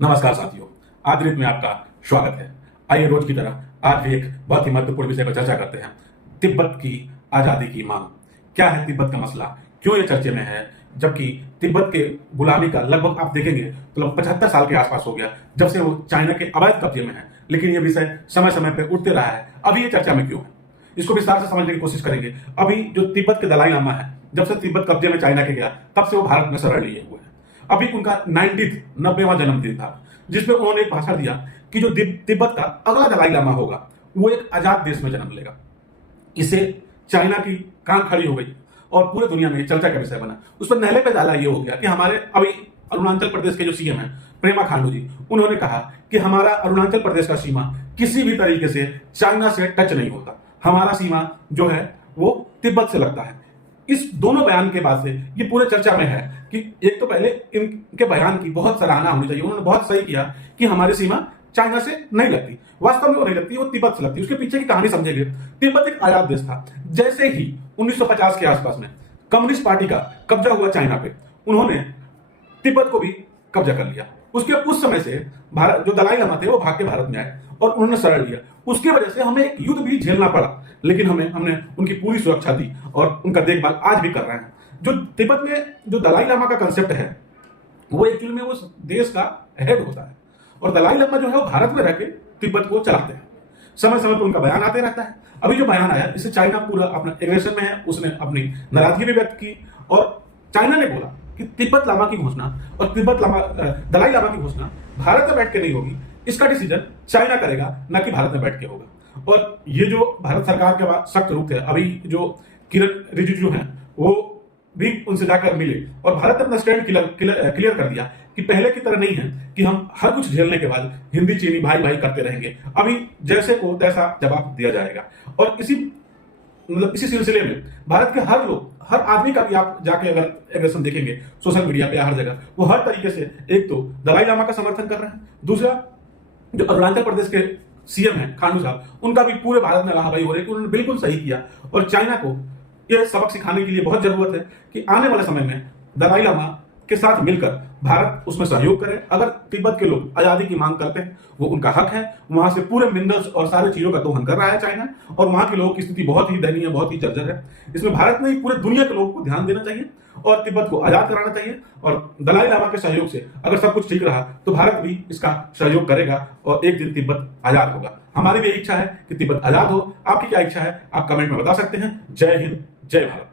नमस्कार साथियों, आदरित में आपका स्वागत है। आइए रोज की तरह आज भी एक बहुत ही महत्वपूर्ण विषय पर चर्चा करते हैं। तिब्बत की आजादी की मांग। क्या है तिब्बत का मसला, क्यों ये चर्चे में है, जबकि तिब्बत के गुलामी का लगभग आप देखेंगे तो लगभग 75 साल के आसपास हो गया जब से वो चाइना के अवैध कब्जे में है। लेकिन ये विषय समय समय पर उठते रहा है। अभी ये चर्चा में क्यों है, इसको विस्तार से समझने की कोशिश करेंगे। अभी जो तिब्बत के दलाई लामा है, जब से तिब्बत कब्जे में चाइना के गया तब से वो भारत में शरण लिए हुए हैं। अभी उनका 90वां जन्मदिन था, जिसमें उन्होंने एक भाषण दिया कि जो तिब्बत का अगला दलाई लामा होगा वो एक आजाद देश में जन्म लेगा। इसे चाइना की कान खड़ी हो गई और पूरे दुनिया में चर्चा का विषय बना। उस पर नहले पे डाला ये हो गया कि हमारे अभी अरुणाचल प्रदेश के जो सीएम हैं पेमा खांडू जी, उन्होंने कहा कि हमारा अरुणाचल प्रदेश का सीमा किसी भी तरीके से चाइना से टच नहीं होता, हमारा सीमा जो है वो तिब्बत से लगता है। इस दोनों बयान के बाद से ये पूरे चर्चा में है कि एक तो पहले इनके बयान की बहुत सराहना होनी चाहिए। उन्होंने बहुत सही किया कि हमारी सीमा चाइना से नहीं लगती, वास्तव में वो नहीं लगती, वो तिब्बत से लगती। उसके पीछे की कहानी समझेंगे। तिब्बत एक आजाद देश था। जैसे ही 1950 के आसपास में कम्युनिस्ट पार्टी का कब्जा हुआ चाइना पे, उन्होंने तिब्बत को भी कब्जा कर लिया। उसके उस समय से भारत जो दलाई लामा थे वो भाग के भारत में आए और उन्होंने शरण लिया। उसकी वजह से हमें एक युद्ध भी झेलना पड़ा, लेकिन हमने उनकी पूरी सुरक्षा दी और उनका देखभाल आज भी कर रहे हैं। जो तिब्बत में जो दलाई लामा का कंसेप्ट है वो एक्चुअली में उस देश का हेड होता है और दलाई लामा जो है वो भारत में रहकर तिब्बत को चलाते हैं। समय समय पर उनका बयान आते रहता है। अभी जो बयान आया इससे चाइना पूरा अपना एग्रेशन में है, उसने अपनी नाराजगी भी व्यक्त की और चाइना ने बोला कि तिब्बत लामा की घोषणा और दलाई लामा की घोषणा भारत में बैठ के नहीं होगी, इसका डिसीजन चाइना करेगा, ना कि भारत में बैठ के होगा। और ये जो भारत सरकार के बाद सख्त रुख है, अभी जो किरण रिजिजू हैं वो भी उनसे जाकर मिले और भारत ने अपना स्टैंड क्लियर कर दिया कि पहले की तरह नहीं है कि हम हर कुछ झेलने के बाद हिंदी चीनी भाई भाई करते रहेंगे। अभी जैसे को तैसा जवाब दिया जाएगा। और इसी सिलसिले में भारत के हर आदमी का भी आप जाके अगर एग्रेशन देखेंगे सोशल मीडिया पे हर जगह, वो हर तरीके से एक तो दलाई लामा का समर्थन कर रहे हैं, दूसरा जो अरुणाचल प्रदेश के सीएम हैं खांडू साहब, उनका भी पूरे भारत में वाहवाही हो रही है कि उन्होंने बिल्कुल सही किया। और चाइना को यह सबक सिखाने के लिए बहुत जरूरत है कि आने वाले समय में दलाई लामा के साथ मिलकर भारत उसमें सहयोग करे। अगर तिब्बत के लोग आजादी की मांग करते हैं, वो उनका हक है। वहां से पूरे मिनरल्स और सारी चीजों का दोहन कर रहा है चाइना और वहां के लोगों की स्थिति बहुत ही दयनीय, बहुत ही जर्जर है। इसमें भारत ने पूरे दुनिया के लोगों को ध्यान देना चाहिए और तिब्बत को आजाद कराना चाहिए। और दलाई लामा के सहयोग से अगर सब कुछ ठीक रहा तो भारत भी इसका सहयोग करेगा और एक दिन तिब्बत आजाद होगा। हमारी भी इच्छा है कि तिब्बत आजाद हो। आपकी क्या इच्छा है आप कमेंट में बता सकते हैं। जय हिंद, जय भारत।